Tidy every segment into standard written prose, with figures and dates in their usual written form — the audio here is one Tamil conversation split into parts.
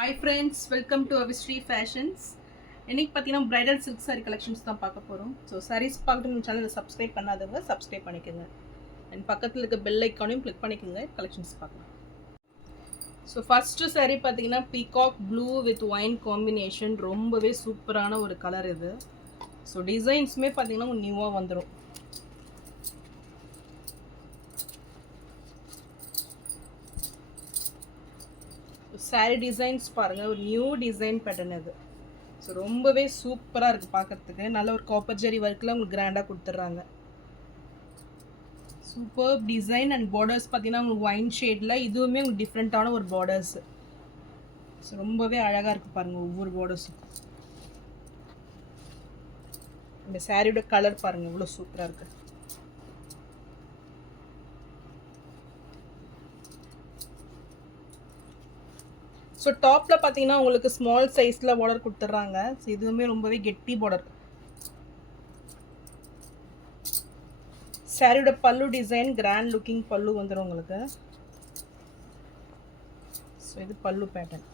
Hi friends, welcome to Avistry Fashions. இன்னைக்கு பார்த்தீங்கன்னா பிரைடல் சில்க் சாரி கலெக்ஷன்ஸ் தான் பார்க்க போகிறோம். ஸோ சாரீஸ் பார்க்குறது நம்ம சேனலை சப்ஸ்கிரைப் பண்ணாதவங்க சப்ஸ்கிரைப் பண்ணிக்கோங்க. அண்ட் பக்கத்தில் இருக்க பெல் ஐக்கானையும் கிளிக் பண்ணிக்கோங்க, கலெக்ஷன்ஸ் பார்க்கலாம். ஸோ ஃபஸ்ட்டு சாரீ பார்த்தீங்கன்னா peacock blue with wine combination, ரொம்பவே சூப்பரான ஒரு கலர் இது. ஸோ டிசைன்ஸுமே பார்த்தீங்கன்னா நியூவாக வந்துடும். சாரீ டிசைன்ஸ் பாருங்கள், ஒரு நியூ டிசைன் பேட்டர்ன் இது. ஸோ ரொம்பவே சூப்பராக இருக்குது பார்க்குறதுக்கு. நல்ல ஒரு காப்பர் ஜெரி ஒர்க்கில் உங்களுக்கு கிராண்டாக கொடுத்துட்றாங்க. சூப்பர் டிசைன் அண்ட் பார்டர்ஸ் பார்த்தீங்கன்னா உங்களுக்கு ஒயின் ஷேடில், இதுவுமே உங்களுக்கு டிஃப்ரெண்ட்டான ஒரு பார்டர்ஸு. ஸோ ரொம்பவே அழகாக இருக்குது பாருங்கள் ஒவ்வொரு பார்டர்ஸும். இந்த சாரியோட கலர் பாருங்கள் இவ்வளோ சூப்பராக இருக்குது. ஸோ டாப்பில் பார்த்தீங்கன்னா உங்களுக்கு ஸ்மால் சைஸில் பார்டர் கொடுத்துட்றாங்க. ஸோ இதுவுமே ரொம்பவே கெட்டி பார்டர். சாரியோட பல்லு டிசைன் கிராண்ட் லுக்கிங் பல்லு வந்துடும் உங்களுக்கு. ஸோ இது பல்லு பேட்டர்ன்.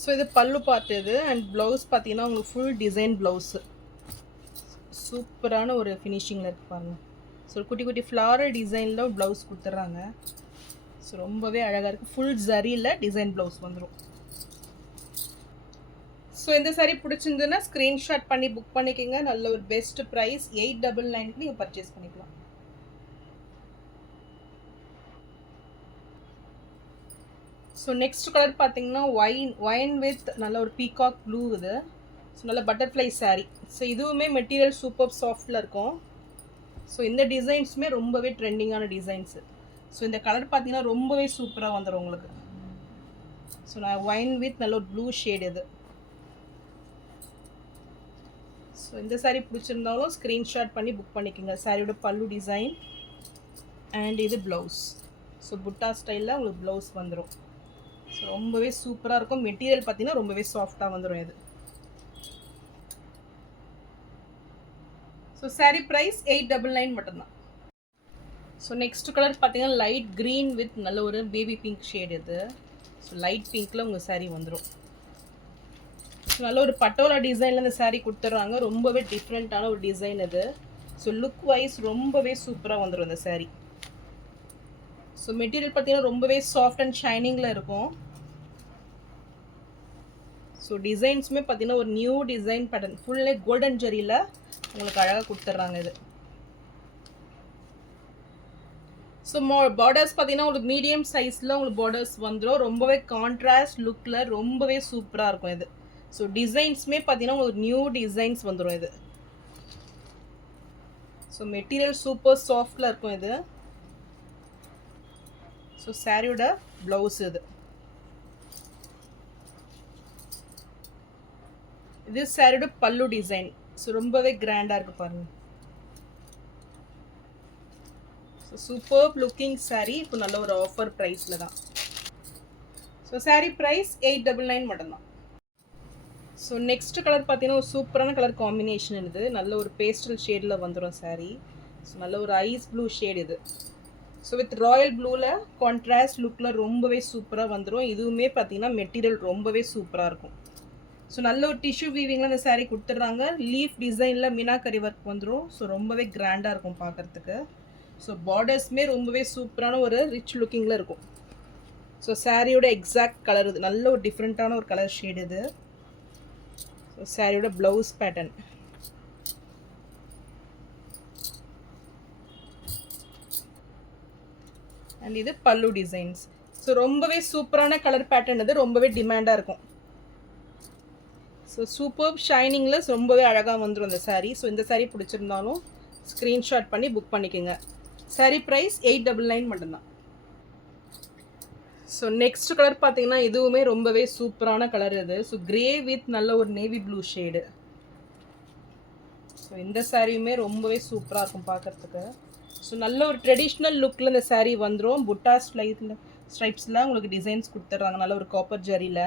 ஸோ இது பல்லு பார்த்தது. அண்ட் ப்ளவுஸ் பார்த்தீங்கன்னா உங்களுக்கு ஃபுல் டிசைன் ப்ளவுஸு. சூப்பரான ஒரு ஃபினிஷிங்கில் இருக்குது பாருங்கள். ஸோ குட்டி குட்டி ஃப்ளாரல் டிசைனில் ப்ளவுஸ் கொடுத்துட்றாங்க. ஸோ ரொம்பவே அழகாக இருக்குது. ஃபுல் ஜரியில் டிசைன் ப்ளவுஸ் வந்துடும். ஸோ இந்த சாரீ பிடிச்சிருந்துன்னா ஸ்க்ரீன்ஷாட் பண்ணி புக் பண்ணிக்கோங்க. நல்ல ஒரு பெஸ்ட் ப்ரைஸ் 899க்கு நீங்கள் பர்ச்சேஸ் பண்ணிக்கலாம். ஸோ நெக்ஸ்ட் கலர் பார்த்தீங்கன்னா ஒயின் வித் நல்ல ஒரு பீகாக் ப்ளூ இது. ஸோ நல்ல பட்டர்ஃப்ளை சாரீ. ஸோ இதுவுமே மெட்டீரியல் சூப்பர் சாஃப்டில் இருக்கும். ஸோ இந்த டிசைன்ஸுமே ரொம்பவே ட்ரெண்டிங்கான டிசைன்ஸு. ஸோ இந்த கலர் பார்த்தீங்கன்னா ரொம்பவே சூப்பராக வந்துடும் உங்களுக்கு. ஸோ நான் ஒயின் வித் நல்ல ஒரு ப்ளூ ஷேட் இது. ஸோ இந்த சாரீ பிடிச்சிருந்தாலும் ஸ்க்ரீன்ஷாட் பண்ணி புக் பண்ணிக்கோங்க. சாரியோட பல்லு டிசைன் அண்ட் இது ப்ளவுஸ். ஸோ புட்டா ஸ்டைலில் உங்களுக்கு ப்ளவுஸ் வந்துடும். ஸோ ரொம்பவே சூப்பராக இருக்கும். மெட்டீரியல் பார்த்தீங்கன்னா ரொம்பவே சாஃப்டாக வந்துடும் இது. ஸோ சாரீ ப்ரைஸ் 899 மட்டும்தான். ஸோ நெக்ஸ்ட் கலர் பார்த்தீங்கன்னா லைட் க்ரீன் வித் நல்ல ஒரு பேபி பிங்க் ஷேட் இது. ஸோ லைட் பிங்க்கில் உங்கள் சாரீ வந்துடும். ஸோ நல்ல ஒரு பட்டோலா டிசைனில் இந்த சாரீ கொடுத்துட்றாங்க. ரொம்பவே டிஃப்ரெண்ட்டான ஒரு டிசைன் இது. ஸோ லுக் வைஸ் ரொம்பவே சூப்பராக வந்துடும் இந்த சாரீ. ஸோ மெட்டீரியல் பார்த்தீங்கன்னா ரொம்பவே சாஃப்ட் அண்ட் ஷைனிங்கில் இருக்கும். ஸோ டிசைன்ஸுமே பார்த்தீங்கன்னா ஒரு நியூ டிசைன் பேட்டர்ன், ஃபுல்லே கோல்டன் ஜெரியில் உங்களுக்கு அழகாக கொடுத்துட்றாங்க இது. ஸோ பார்டர்ஸ் பார்த்தீங்கன்னா உங்களுக்கு மீடியம் சைஸில் உங்களுக்கு பார்டர்ஸ் வந்துடும். ரொம்பவே கான்ட்ராஸ்ட் லுக்கில் ரொம்பவே சூப்பராக இருக்கும் இது. ஸோ டிசைன்ஸுமே பார்த்தீங்கன்னா உங்களுக்கு நியூ டிசைன்ஸ் வந்துடும் இது. ஸோ மெட்டீரியல் சூப்பர் சாஃப்டில் இருக்கும் இது. ஸோ சாரியோட ப்ளவுஸ் இது. இது சாரியோட பல்லு டிசைன். ஸோ ரொம்பவே கிராண்டாக இருக்குது பாருங்கள். So super looking sari. இப்போ நல்ல ஒரு ஆஃபர் ப்ரைஸில் தான். ஸோ சாரீ ப்ரைஸ் 899 மட்டும்தான். ஸோ நெக்ஸ்ட் கலர் பார்த்தீங்கன்னா ஒரு சூப்பரான கலர் காம்பினேஷன் இது. நல்ல ஒரு பேஸ்டல் ஷேடில் வந்துடும் சாரீ. ஸோ நல்ல ஒரு ஐஸ் ப்ளூ ஷேட் இது. ஸோ வித் ராயல் ப்ளூவில் கான்ட்ராஸ்ட் லுக்கில் ரொம்பவே சூப்பராக வந்துடும். இதுவுமே பார்த்தீங்கன்னா மெட்டீரியல் ரொம்பவே சூப்பராக இருக்கும். ஸோ நல்ல ஒரு டிஷ்யூ வீவிங்கில் இந்த சாரீ கொடுத்துட்றாங்க. லீஃப் டிசைனில் மீனாக்கரி ஒர்க் வந்துடும். ஸோ ரொம்பவே கிராண்டாக இருக்கும் பார்க்குறதுக்கு. ஸோ பார்டர்ஸுமே ரொம்பவே சூப்பரான ஒரு ரிச் லுக்கிங்கில் இருக்கும். ஸோ சாரியோட எக்ஸாக்ட் கலர் இது. நல்ல ஒரு டிஃப்ரெண்ட்டான ஒரு கலர் ஷேட் இது. ஸோ சாரியோட ப்ளவுஸ் பேட்டர்ன். அண்ட் இது பல்லு டிசைன்ஸ். ஸோ ரொம்பவே சூப்பரான கலர் பேட்டர்ன் இது. ரொம்பவே டிமாண்டாக இருக்கும். ஸோ சூப்பர் ஷைனிங்கில் ரொம்பவே அழகாக வந்துடும் இந்த சாரீ. ஸோ இந்த சாரீ பிடிச்சிருந்தாலும் ஸ்க்ரீன்ஷாட் பண்ணி புக் பண்ணிக்கோங்க. சாரீ ப்ரைஸ் 899 மட்டும்தான். ஸோ நெக்ஸ்ட் கலர் பார்த்தீங்கன்னா இதுவுமே ரொம்பவே சூப்பரான கலர் இது. ஸோ கிரே வித் நல்ல ஒரு நேவி ப்ளூ ஷேடு. ஸோ இந்த சாரியுமே ரொம்பவே சூப்பராக இருக்கும் பார்க்குறதுக்கு. ஸோ நல்ல ஒரு ட்ரெடிஷ்னல் லுக்கில் இந்த சாரீ வந்துடும். புட்டா ஸ்ட்ரைப்ஸில் உங்களுக்கு டிசைன்ஸ் கொடுத்துட்றாங்க நல்ல ஒரு காப்பர் ஜரியில்.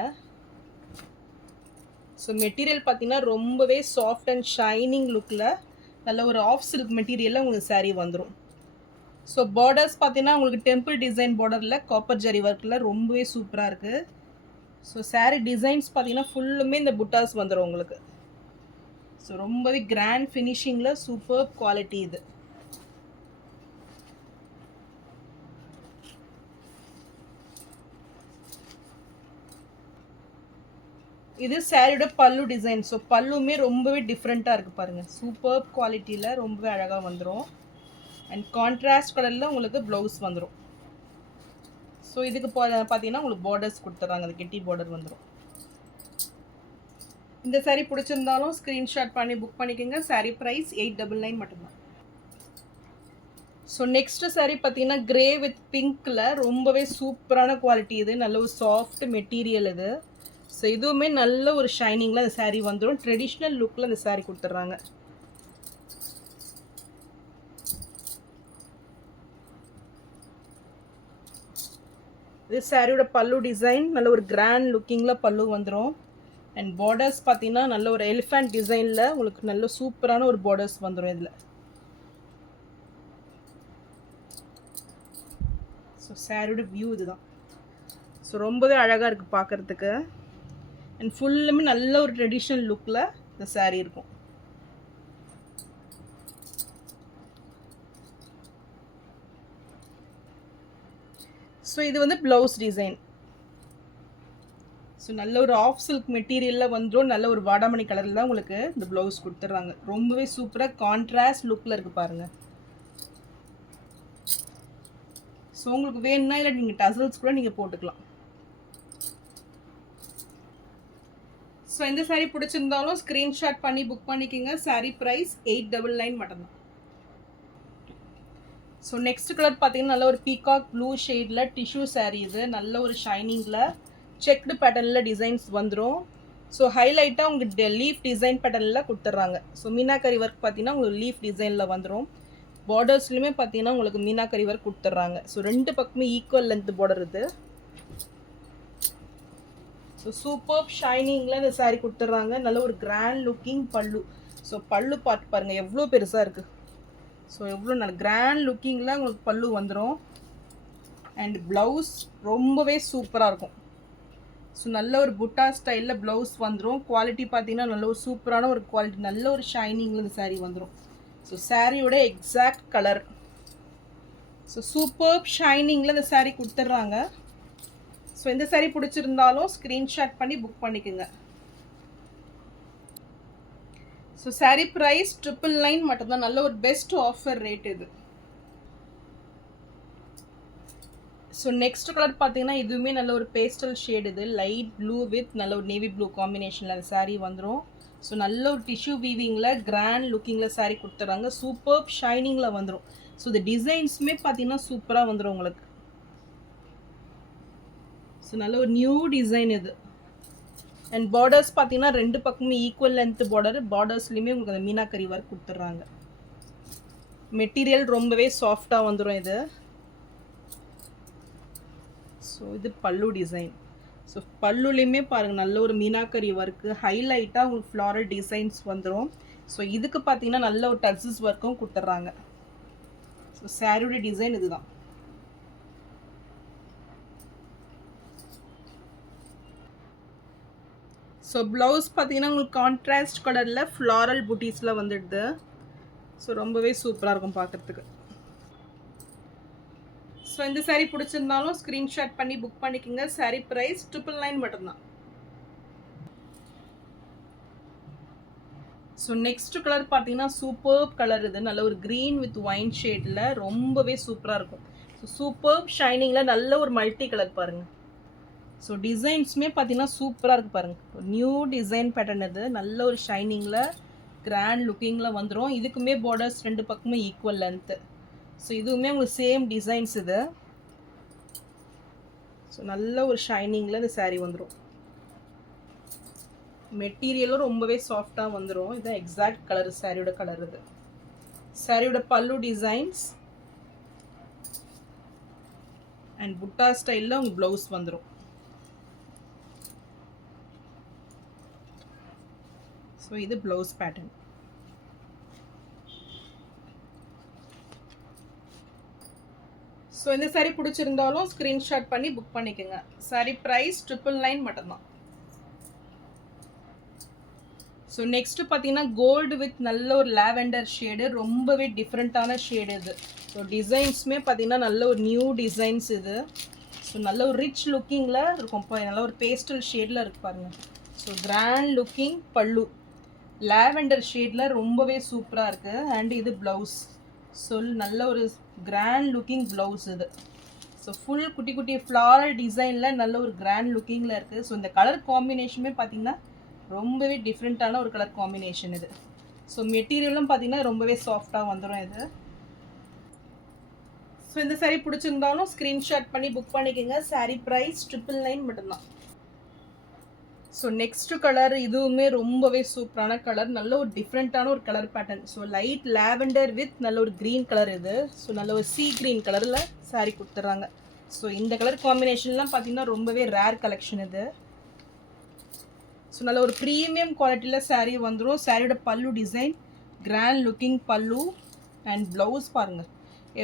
ஸோ மெட்டீரியல் பார்த்தீங்கன்னா ரொம்பவே சாஃப்ட் அண்ட் ஷைனிங் லுக்கில் நல்ல ஒரு ஆஃப் சில்க் மெட்டீரியலில் உங்களுக்கு சாரீ வந்துடும். ஸோ பார்டர்ஸ் பார்த்தீங்கன்னா உங்களுக்கு டெம்பிள் டிசைன் பார்டரில் காப்பர் ஜரி ஒர்க்கில் ரொம்பவே சூப்பராக இருக்குது. ஸோ saree டிசைன்ஸ் பார்த்தீங்கன்னா ஃபுல்லுமே இந்த புட்டாஸ் வந்துடும் உங்களுக்கு. ஸோ ரொம்பவே கிராண்ட் ஃபினிஷிங்கில் சூப்பர் குவாலிட்டி இது. இது சாரியோட பல்லு டிசைன். ஸோ பல்லுமே ரொம்பவே டிஃப்ரெண்ட்டாக இருக்குது பாருங்கள். சூப்பர் குவாலிட்டியில் ரொம்பவே அழகாக வந்துடும். அண்ட் கான்ட்ராஸ்ட் கலரில் உங்களுக்கு ப்ளவுஸ் வந்துடும். ஸோ இதுக்கு பார்த்தீங்கன்னா உங்களுக்கு பார்டர்ஸ் கொடுத்துட்றாங்க. அது கெட்டி பார்டர் வந்துடும். இந்த சாரீ பிடிச்சிருந்தாலும் ஸ்க்ரீன்ஷாட் பண்ணி புக் பண்ணிக்கோங்க. சாரீ ப்ரைஸ் 899 மட்டும்தான். ஸோ நெக்ஸ்ட்டு சாரீ பார்த்தீங்கன்னா கிரே வித் பிங்க்கில் ரொம்பவே சூப்பரான குவாலிட்டி இது. நல்ல ஒரு சாஃப்ட் மெட்டீரியல் இது. ஸோ இதுவுமே நல்ல ஒரு ஷைனிங்கில் அந்த சாரீ வந்துடும். ட்ரெடிஷ்னல் லுக்கில் அந்த சாரீ கொடுத்துட்றாங்க. இது சாரியோட பல்லு டிசைன். நல்ல ஒரு கிராண்ட் லுக்கிங்கில் பல்லு வந்துடும். அண்ட் பார்டர்ஸ் பார்த்தீங்கன்னா நல்ல ஒரு எலிஃபண்ட் டிசைனில் உங்களுக்கு நல்ல சூப்பரான ஒரு பார்டர்ஸ் வந்துடும் இதில். ஸோ சாரியோட வியூ இதுதான். ஸோ ரொம்பவே அழகாக இருக்குது பார்க்குறதுக்கு. அண்ட் ஃபுல்லுமே நல்ல ஒரு ட்ரெடிஷ்னல் லுக்கில் இந்த சாரீ இருக்கும். ஸோ இது வந்து ப்ளவுஸ் டிசைன். ஸோ நல்ல ஒரு ஆஃப் சில்க் மெட்டீரியலில் வந்துடும். நல்ல ஒரு வாடாமணி கலரில் தான் உங்களுக்கு இந்த ப்ளவுஸ் கொடுத்துட்றாங்க. ரொம்பவே சூப்பராக கான்ட்ராஸ்ட் லுக்கில் இருக்குது பாருங்கள். ஸோ உங்களுக்கு வேணும்னா இல்லை நீங்கள் டசல்ஸ் கூட நீங்கள் போட்டுக்கலாம். ஸோ இந்த சாரீ பிடிச்சிருந்தாலும் ஸ்க்ரீன்ஷாட் பண்ணி புக் பண்ணிக்கோங்க. சாரீ ப்ரைஸ் 899 மட்டும்தான். ஸோ நெக்ஸ்ட் கலர் பார்த்தீங்கன்னா நல்ல ஒரு பீகாக் ப்ளூ ஷேடில் டிஷ்யூ சாரீ இது. நல்ல ஒரு ஷைனிங்கில் செக்டு பேட்டர்னில் டிசைன்ஸ் வந்துடும். ஸோ ஹைலைட்டாக உங்களுக்கு லீஃப் டிசைன் பேட்டர்னில் கொடுத்துட்றாங்க. ஸோ மீனாக்கரி ஒர்க் பார்த்தீங்கன்னா உங்களுக்கு லீஃப் டிசைனில் வந்துடும். பார்டர்ஸ்லையுமே பார்த்தீங்கன்னா உங்களுக்கு மீனாக்கரி ஒர்க் கொடுத்துட்றாங்க. ஸோ ரெண்டு பக்கமே ஈக்குவல் லென்த் பார்டர் இது. ஸோ சூப்பர் ஷைனிங்கில் இந்த சாரீ கொடுத்துட்றாங்க. நல்ல ஒரு கிராண்ட் லுக்கிங் பல்லு. ஸோ பல்லு பார்த்து பாருங்கள் எவ்வளோ பெருசாக இருக்குது. ஸோ எவ்வளோ நல்ல கிராண்ட் லுக்கிங்கில் உங்களுக்கு பல்லு வந்துடும். அண்ட் ப்ளவுஸ் ரொம்பவே சூப்பராக இருக்கும். ஸோ நல்ல ஒரு புட்டா ஸ்டைலில் ப்ளவுஸ் வந்துடும். குவாலிட்டி பார்த்தீங்கன்னா நல்ல ஒரு சூப்பரான ஒரு குவாலிட்டி. நல்ல ஒரு ஷைனிங்கில் இந்த சாரீ வந்துடும். ஸோ சாரியோட எக்ஸாக்ட் கலர். ஸோ சூப்பர் ஷைனிங்கில் இந்த சாரீ கொடுத்துட்றாங்க. ஸோ இந்த சாரீ பிடிச்சிருந்தாலும் ஸ்க்ரீன்ஷாட் பண்ணி புக் பண்ணிக்கோங்க. ஸோ சாரீ ப்ரைஸ் 999 மட்டும்தான். நல்ல ஒரு பெஸ்ட் ஆஃபர் ரேட் இது. ஸோ நெக்ஸ்ட் கலர் பார்த்தீங்கன்னா இதுவுமே நல்ல ஒரு பேஸ்டல் ஷேட் இது. லைட் ப்ளூ வித் நல்ல ஒரு நேவி ப்ளூ காம்பினேஷனில் அந்த சாரீ வந்துடும். ஸோ நல்ல ஒரு டிஷ்யூ வீவிங்கில் கிராண்ட் லுக்கிங்கில் சாரீ கொடுத்துட்றாங்க. சூப்பர் ஷைனிங்கில் வந்துடும். ஸோ இந்த டிசைன்ஸுமே பார்த்தீங்கன்னா சூப்பராக வந்துடும் உங்களுக்கு. ஸோ நல்ல ஒரு நியூ டிசைன் இது. அண்ட் பார்டர்ஸ் பார்த்தீங்கன்னா ரெண்டு பக்கமும் ஈக்குவல் லென்த் பார்டர். பார்டர்ஸ்லையுமே உங்களுக்கு அந்த மீனாக்கரி ஒர்க் கொடுத்துட்றாங்க. மெட்டீரியல் ரொம்பவே சாஃப்டாக வந்துடும் இது. ஸோ இது பல்லு டிசைன். ஸோ பல்லுலேயுமே பாருங்கள் நல்ல ஒரு மீனாக்கரி ஒர்க்கு ஹைலைட்டாக உங்களுக்கு ஃப்ளாரல் டிசைன்ஸ் வந்துடும். ஸோ இதுக்கு பார்த்தீங்கன்னா நல்ல ஒரு டக்ஸஸ் ஒர்க்கும் கொடுத்துட்றாங்க. ஸோ சாரியோட டிசைன் இதுதான். ஸோ ப்ளவுஸ் பார்த்தீங்கன்னா உங்களுக்கு கான்ட்ராஸ்ட் கலரில் ஃப்ளாரல் புட்டீஸில் வந்துடுது. ஸோ ரொம்பவே சூப்பராக இருக்கும் பார்க்குறதுக்கு. ஸோ இந்த சாரீ பிடிச்சிருந்தாலும் ஸ்க்ரீன்ஷாட் பண்ணி புக் பண்ணிக்கோங்க. சாரீ ப்ரைஸ் 999 மட்டும்தான். ஸோ நெக்ஸ்ட் கலர் பார்த்தீங்கன்னா சூப்பர் கலர் இது. நல்ல ஒரு க்ரீன் வித் ஒயின் ஷேடில் ரொம்பவே சூப்பராக இருக்கும். ஸோ சூப்பர் ஷைனிங்கில் நல்ல ஒரு மல்டி கலர் பாருங்கள். ஸோ டிசைன்ஸுமே பார்த்தீங்கன்னா சூப்பராக இருக்குது பாருங்கள். நியூ டிசைன் பேட்டர்ன் இது. நல்ல ஒரு ஷைனிங்கில் கிராண்ட் லுக்கிங்கில் வந்துடும். இதுக்குமே பார்டர்ஸ் ரெண்டு பக்கமும் ஈக்குவல் லென்த்து. ஸோ இதுவுமே உங்களுக்கு சேம் டிசைன்ஸ் இது. ஸோ நல்ல ஒரு ஷைனிங்கில் இந்த சாரீ வந்துடும். மெட்டீரியலும் ரொம்பவே சாஃப்டாக வந்துடும். இதுதான் எக்ஸாக்ட் கலர் சாரியோட கலர் இது. சாரியோட பல்லு டிசைன்ஸ் அண்ட் புட்டா ஸ்டைலில் உங்களுக்கு ப்ளவுஸ் வந்துடும். ஸோ இது ப்ளவுஸ் பேட்டர்ன். ஸோ இந்த saree பிடிச்சிருந்தாலும் ஸ்க்ரீன்ஷாட் பண்ணி புக் பண்ணிக்கோங்க. saree ப்ரைஸ் 999 மட்டும்தான். ஸோ நெக்ஸ்ட்டு பார்த்தீங்கன்னா கோல்டு வித் நல்ல ஒரு லாவெண்டர் ஷேடு, ரொம்பவே டிஃப்ரெண்ட்டான ஷேடு இது. ஸோ டிசைன்ஸுமே பார்த்தீங்கன்னா நல்ல ஒரு நியூ டிசைன்ஸ் இது. ஸோ நல்ல ஒரு ரிச் லுக்கிங்கில் இருக்கும். இப்போ நல்ல ஒரு பேஸ்டல் ஷேடில் இருக்கு பாருங்கள். ஸோ கிராண்ட் லுக்கிங் பல்லு லாவெண்டர் ஷேடில் ரொம்பவே சூப்பராக இருக்குது. அண்ட் இது ப்ளவுஸ். ஸோ நல்ல ஒரு கிராண்ட் லுக்கிங் ப்ளவுஸ் இது. ஸோ ஃபுல் குட்டி குட்டி ஃப்ளாரல் டிசைனில் நல்ல ஒரு கிராண்ட் லுக்கிங்கில் இருக்குது. ஸோ இந்த கலர் காம்பினேஷனுமே பார்த்தீங்கன்னா ரொம்பவே டிஃப்ரெண்ட்டான ஒரு கலர் காம்பினேஷன் இது. ஸோ மெட்டீரியலும் பார்த்தீங்கன்னா ரொம்பவே சாஃப்டாக வந்துடும் இது. ஸோ இந்த saree பிடிச்சிருந்தாலும் ஸ்க்ரீன்ஷாட் பண்ணி புக் பண்ணிக்கோங்க. saree ப்ரைஸ் 999 மட்டும்தான். ஸோ நெக்ஸ்ட்டு கலர் இதுவுமே ரொம்பவே சூப்பரான கலர், நல்ல ஒரு டிஃப்ரெண்ட்டான ஒரு colour pattern. So light lavender with நல்ல ஒரு க்ரீன் கலர் இது. ஸோ நல்ல ஒரு சீ க்ரீன் கலரில் saree கொடுத்துட்றாங்க. ஸோ இந்த கலர் காம்பினேஷன்லாம் பார்த்தீங்கன்னா ரொம்பவே ரேர் கலெக்ஷன் இது. ஸோ நல்ல ஒரு ப்ரீமியம் குவாலிட்டியில் saree வந்துடும். சாரியோட பல்லு டிசைன் கிராண்ட் லுக்கிங் பல்லு அண்ட் ப்ளவுஸ் பாருங்கள்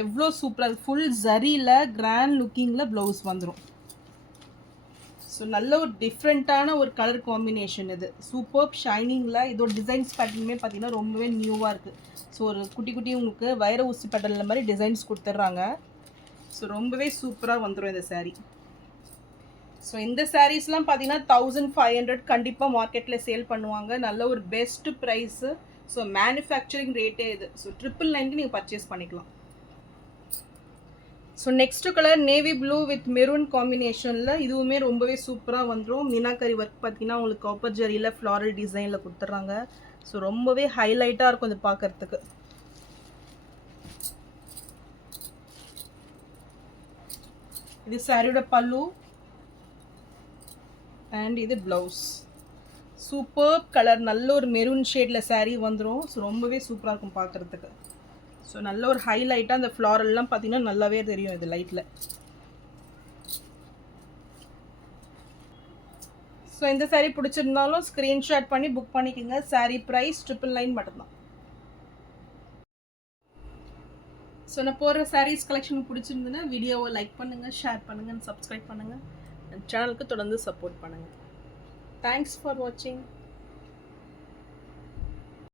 எவ்வளோ சூப்பராக ஃபுல் ஜரியில் கிராண்ட் லுக்கிங்கில் ப்ளவுஸ் வந்துடும். ஸோ நல்ல ஒரு டிஃப்ரெண்ட்டான ஒரு கலர் காம்பினேஷன் இது. சூப்பர் ஷைனிங்கில் இதோட டிசைன்ஸ் பேட்டர்னுமே பார்த்தீங்கன்னா ரொம்பவே நியூவாக இருக்குது. ஸோ ஒரு குட்டி குட்டி உங்களுக்கு வைர ஊசி பேட்டர்னில் மாதிரி டிசைன்ஸ் கொடுத்துட்றாங்க. ஸோ ரொம்பவே சூப்பராக வந்துடும் இந்த saree. ஸோ இந்த சாரீஸ்லாம் பார்த்தீங்கன்னா 1500 கண்டிப்பாக மார்க்கெட்டில் சேல் பண்ணுவாங்க. நல்ல ஒரு பெஸ்ட்டு ப்ரைஸு. ஸோ மேனுஃபேக்சரிங் ரேட்டே இது. ஸோ 999க்கு நீங்கள் பர்ச்சேஸ் பண்ணிக்கலாம். So next colour navy blue with maroon காம்பினேஷனில் இதுவுமே ரொம்பவே சூப்பராக வந்துடும். மீனாக்கரி ஒர்க் பார்த்தீங்கன்னா உங்களுக்கு காப்பர் ஜரியில் ஃப்ளாரல் டிசைனில் கொடுத்துட்றாங்க. ஸோ ரொம்பவே ஹைலைட்டாக இருக்கும் இது பார்க்குறதுக்கு. இது சாரியோட பல்லு அண்ட் இது ப்ளவுஸ். சூப்பர் கலர், நல்ல ஒரு மெரூன் ஷேடில் saree வந்துடும். ஸோ ரொம்பவே சூப்பராக இருக்கும் பார்க்குறதுக்கு. ஸோ நல்ல ஒரு ஹைலைட்டாக அந்த ஃப்ளாரல்லாம் பார்த்தீங்கன்னா நல்லாவே தெரியும் இது லைட்டில். ஸோ இந்த saree பிடிச்சிருந்தாலும் ஸ்க்ரீன்ஷாட் பண்ணி புக் பண்ணிக்கோங்க. saree ப்ரைஸ் 999 மட்டும்தான். ஸோ நான் போடுற sarees கலெக்ஷன் பிடிச்சிருந்துன்னா வீடியோவை லைக் பண்ணுங்கள், ஷேர் பண்ணுங்கள், சப்ஸ்கிரைப் பண்ணுங்கள். சேனலுக்கு தொடர்ந்து சப்போர்ட் பண்ணுங்கள். தேங்க்ஸ் ஃபார் வாட்சிங்.